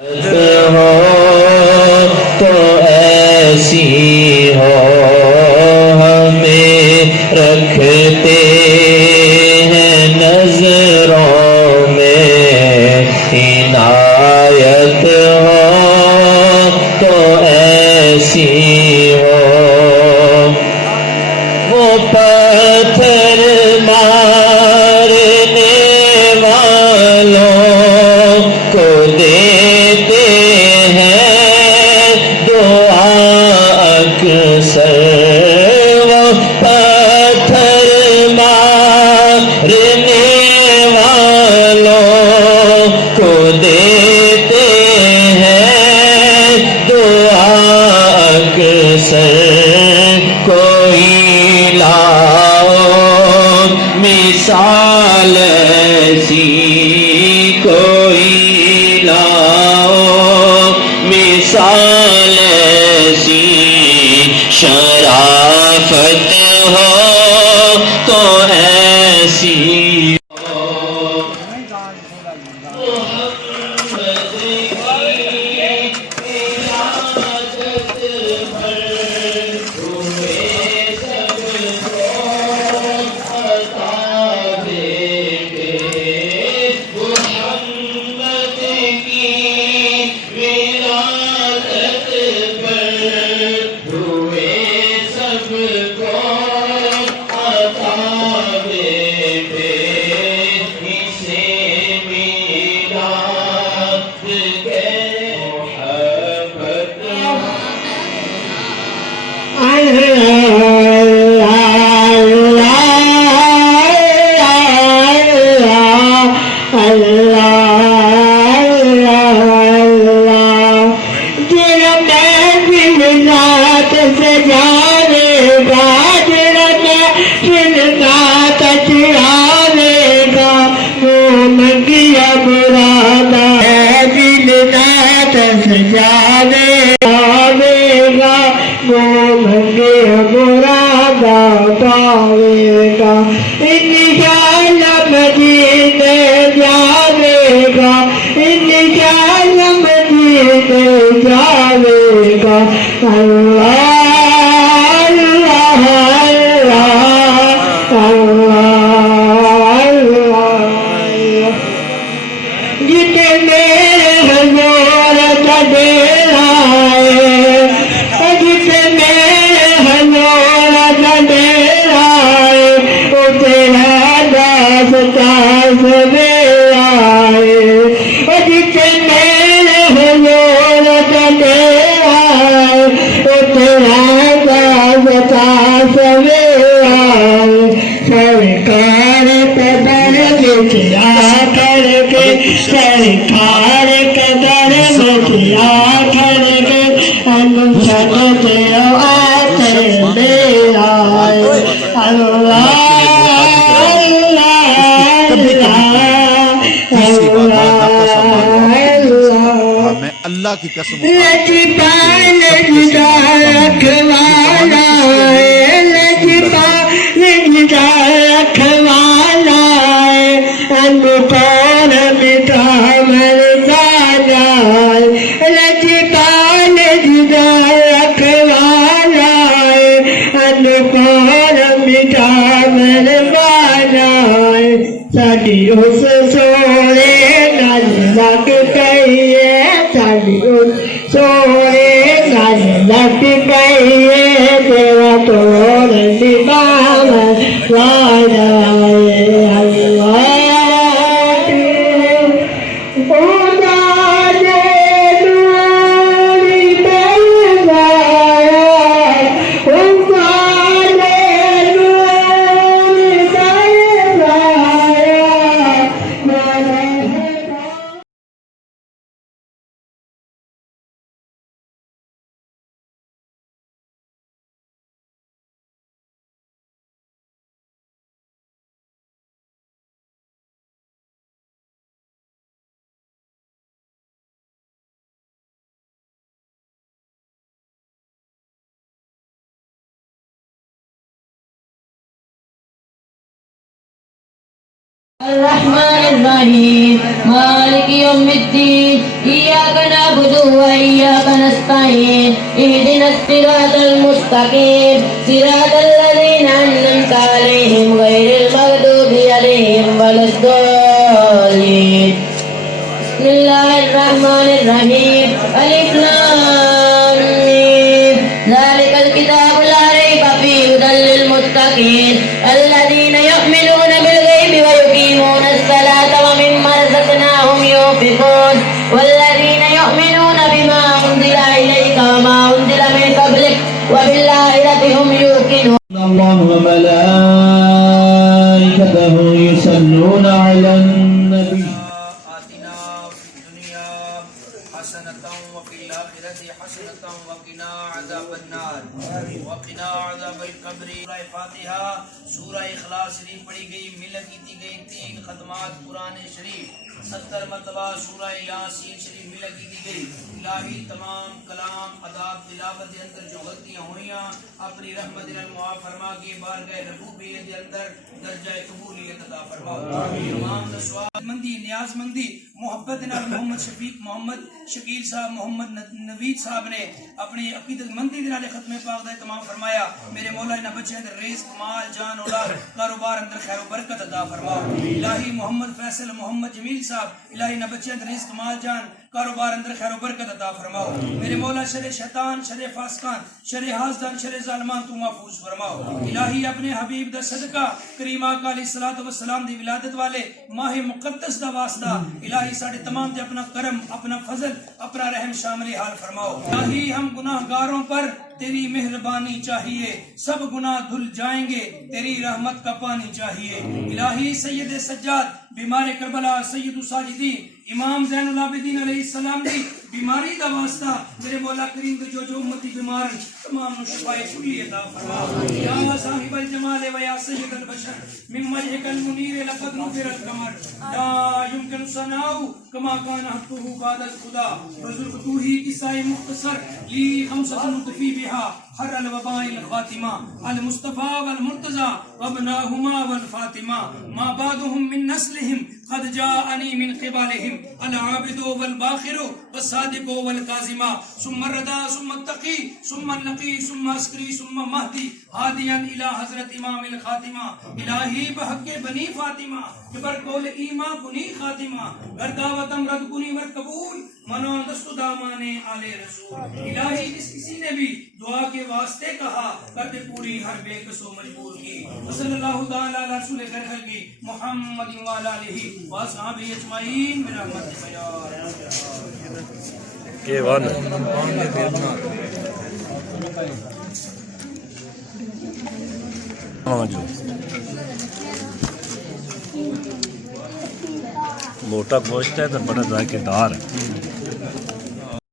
ہو تو ایسی ہو ہمیں رکھتے ہیں نظروں میں عنایت ہو تو ایسی ہو وہ پتھر مارنے والوں کو دیتے ہیں دعا اکثر وہ پتھر مارنے والوں کو دیتے ہیں دعا اکثر کوئی لاؤ مثال ایسی کوئی لاؤ مثال ایسی شرافت ہو تو ایسی اللہ کی قسم الرحمن الرحیم مالك يوم الدين إياك نعبد وإياك نستعين اهدنا الصراط المستقيم صراط الذين أنعمت عليهم غير المغضوب عليهم ولا الضالين بسم الله الرحمن الرحيم ألف لام ميم ذلك الكتاب لا ريب فيه هدى للمتقين الذين يؤمنون بالغيب ويقيمون الصلاة ومما رزقناهم ينفقون والذين يؤمنون بما أنزل إليك وما أنزل من قبلك وبالآخرة هم يوقنون الله وملائكته يصلون على النبي آتنا في الدنيا حسنة وفي الآخرة حسنة وقنا عذاب النار وقنا عذاب القبر سورہ فاتحہ سورہ اخلاص شریف پڑھی گئی ملت کی گئی 3 ختمات قرآن شریف 70 مرتبہ سورہ یاسین شریف ملت کی گئی الہی تمام کلام اداب تلاوت کے اندر جو غلطیاں ہوئیاں اپنی رحمت المعاف فرما کے بارگاہ ربوبیت کے اندر درجہ قبولیت عطا فرما تمام نسوات مندی نیاز مندی محبت نال محمد شفیق محمد شکیل صاحب محمد نوید صاحب نے اپنی عقیدت مندی نال ختم پاک دا تمام فرمایا میرے مولا انہاں بچیاں دے رزق مال جان اولاد کاروبار اندر خیر و برکت عطا فرما الہی محمد فیصل محمد جمیل صاحب الہی انہاں بچیاں دے رزق مال جان کاروبار اندر خیر و برکت عطا فرماؤ میرے مولا شر شیطان شر فاسقان شر حاسدان شر ظالمان تو محفوظ فرماؤ الہی اپنے حبیب دا صدقہ کریم آقا علیہ الصلوۃ والسلام دی ولادت والے ماہ مقدس دا واسطہ الہی ساڈے تمام تے اپنا کرم اپنا فضل اپنا رحم شامل حال فرماؤ الہی ہم گناہ گاروں پر تیری مہربانی چاہیے سب گناہ دھل جائیں گے تیری رحمت کا پانی چاہیے الہی سید سجاد بیمار کربلا سید ساجدین امام زین العابدین علیہ السلام دی بیماری دا واسطہ میرے مولا کریم دے جو امتی بیمار تمام نو شفاء کلی عطا فرما یا صاحب الجمال و یا سید البشر من وجهك المنیر لقد نفر القمر لا يمكن ثناء كما كان حقه بعد الخدا بزرگ تو ہی قصہ مختصر لی خمسة نطفی بها حر الوباء الخاتمہ المصطفى والمرتضى وابناهما والفاطمہ ما بعدهم من نسلهم قد جاءني من قبلهم العابد والباخر والصادق والكاظم ثم الرضا ثم التقي ثم النقي ثم عسكري ثم مهدي هاديا الى حضرت امام الخاتمہ الہی بحق بنی فاطمہ جبر قول ایمان کنی خاتمہ گرداوت امرد کنی ور قبول منو دست دامانے آل رسول الہی جس کسی نے بھی دعا کے واسطے کہا کرتے پوری ہر بے کسو مجبور کی صلی اللہ تعالی علی رسول خیر خلقی محمد وعلی آلہ واصحابہ اجمعین برحمتک یا کے ون موٹا گوشت ہے تو بڑا ذائقے دار ہے